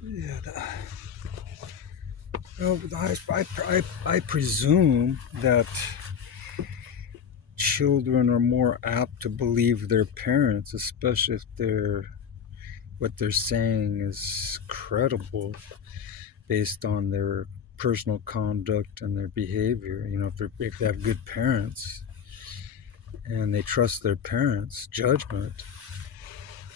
Yeah, no, I presume that children are more apt to believe their parents, especially if what they're saying is credible based on their personal conduct and their behavior. If they have good parents and they trust their parents' judgment,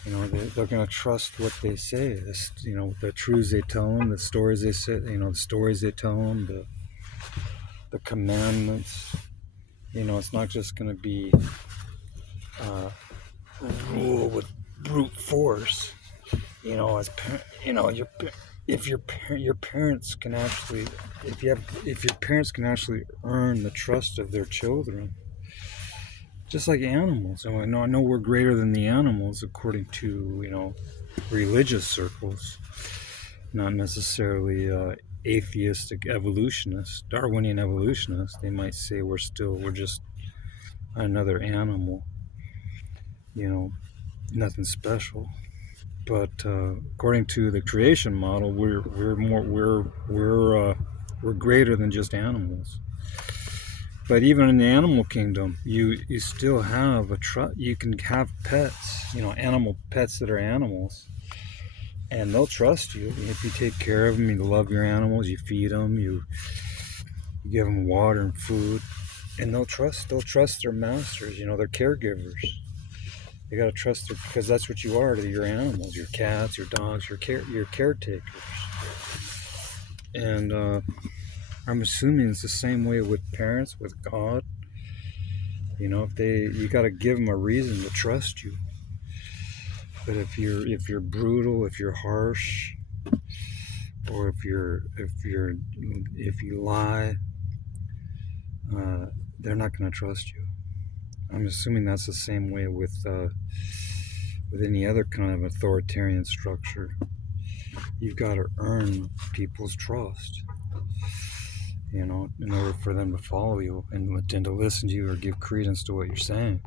they're going to trust what they say. The truths they tell them, the stories they say, the stories they tell them, the commandments. It's not just going to be uh, rule with brute force. As if your parents can actually, if your parents can actually earn the trust of their children, just like animals. I know we're greater than the animals according to religious circles, not necessarily atheistic evolutionists, Darwinian evolutionists. They might say we're just another animal, nothing special. But according to the creation model, we're greater than just animals. But even in the animal kingdom, you still have you can have pets, animal pets that are animals, and they'll trust you if you take care of them. You love your animals, you feed them, you give them water and food, and they'll trust their masters, their caregivers. You got to trust them because that's what you are to your animals, your cats, your dogs, your caretakers. And I'm assuming it's the same way with parents, with God. You got to give them a reason to trust you. But if you're brutal, if you're harsh, or if you lie, they're not going to trust you. I'm assuming that's the same way with any other kind of authoritarian structure. You've got to earn people's trust, in order for them to follow you and to listen to you or give credence to what you're saying.